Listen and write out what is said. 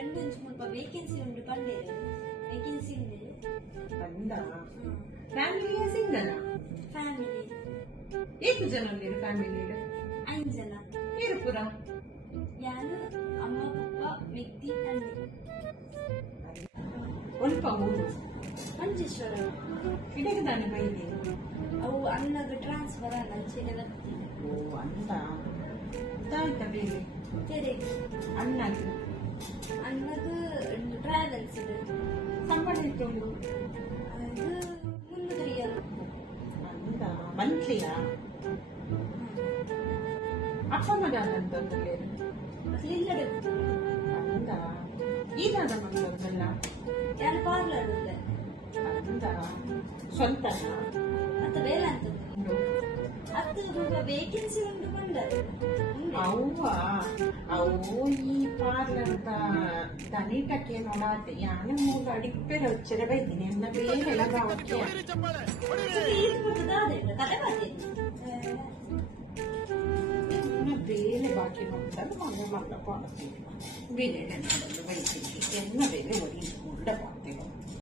friend ಒಂಚು ಮುಲ್ಪ vacancy ಉಂಟು ಪಂಡೇರು vacancy ಉಂಡು ಬಂದ ಫ್ಯಾಮಿಲಿ ಸಿಂಗಲ್ ಫ್ಯಾಮಿಲಿ ಏಕು ಜನ ಉಂಟು ಫ್ಯಾಮಿಲಿ 5 ಜನ ಏರು ಪುರ ಯಾರು ಅಮ್ಮ ಪಪ್ಪ ವ್ಯಕ್ತಿ ತಂದೆ ಒಲ್ಪ ಊರು ಮಂಜೇಶ್ವರ ಇದಕ್ಕೆ ತಾನೆ ಬೈದೆ ಅವು ಅಣ್ಣಗೆ ಟ್ರಾನ್ಸ್ಫರ್ ಅಲ್ಲ ಅಂಚೆಗೆ ಬರ್ತೀನಿ ಓ ಅಂತ ಆಯ್ತಾ ಬೇರೆ ತೆರೆ ಅಣ್ಣಗೆ ಅಣ್ಣಗೆ ಟ್ರಾವೆಲ್ಸ್ ಇದೆ ಸಂಬಳ ಇಟ್ಟುಂಡು ಅದು 300 ರಿಯಲ್ ಅಂತ ಮಂತ್ಲಿಯಾ ಅಪ್ಪ ಮಗ ಅಂತಂದ್ರೆ ಅಸಲು ಇಲ್ಲಡೆ ಅಂತ ಈಗಾದ ಮಕ್ಕಳಲ್ಲ ಯಾರು ಪಾರ್ಲರ್ ಇದೆ ಅಂತ ಸ್ವಂತನ ಮತ್ತೆ ಬೇರೆ ಅಂತ ಅದು ವೇಕೆನ್ಸಿ ಉಂಟು ಬಂದರು ಅವ್ವ ಅವು ಈ ಪಾರ್ಲರ್ ದನೀಟಕ್ಕೆ ನೋಡಾತೆ ಯಾನೆ ಮೂಗ ಅಡಿಪ್ಪೆಲ್ಲ ಹಚ್ಚಿರ ಬೈತೀನಿ ಅನ್ನ ಬೇರೆ ಎಲ್ಲ ಅವಕ್ಕೆ ಕತೆ ಮಾಡ್ತೀನಿ ಬೇರೆ ಬಾಕಿ ಮಾಡ್ತಾರೆ ಮಗ ಮಲ್ಲ ಪಾಡ್ತೀನಿ ಬೇರೆ ಬೈತೀನಿ ಎನ್ನ ಬೇರೆ ಒಡಿ ಉಂಡ ಮಾಡ್ತೇವೆ